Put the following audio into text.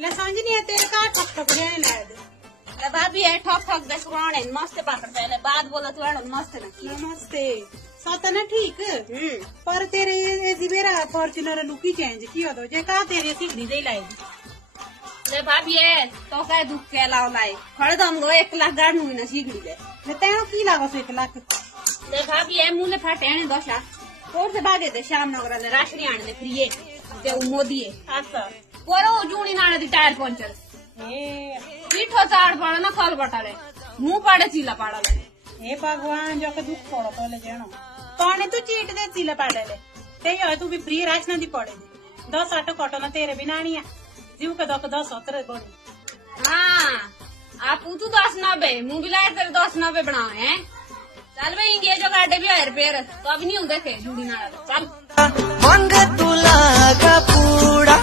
ले समझ नहीं है तेरे का ठक ठक रहे हैं ले भाभी है ठक ठक दे सुराने मस्त पाकर पहले बात बोला तू आड़ो मस्त ना नमस्ते सातना ठीक पर तेरे ये मेरा फॉर्च्यूनर लुकी चेंज किया दो जे का तेरे सीखनी दे लाएगी ले भाभी है तो क्या दुख के लाओ लाए खड़े दम गो 1 लाख गाड़ नुई ना सीखड़ी ले तेनो की लागो 1 लाख ले भाभी है मुले फाटे आने 10 लाख कोर से भागे दे श्याम नगर ले राशि आने दे फ्री है ते मोदी है अच्छा कोरो जूनी नाने दी टायर पंचर पीठो चाड़ पड़े ना कल बटाड़े मुंह पाड़े चीला पाड़ा ले हे भगवान जो के दुख पड़ो तो ले जानो कौन तू चीट दे चीला पाड़े ले ते यो तू भी फ्री राशन दी पड़े 10 आटो कटो ना तेरे भी नानिया जीव के 10 उतरे बनी हाँ आप तू 10-90 मुंह भी लाए तेरे 10-90 बनाए हैं चल भाई इंगे जो गाड़े भी आयर पेर तो अब नहीं होंगे थे जूड़ी नाड़ा चल मंग तुला का पूड़ा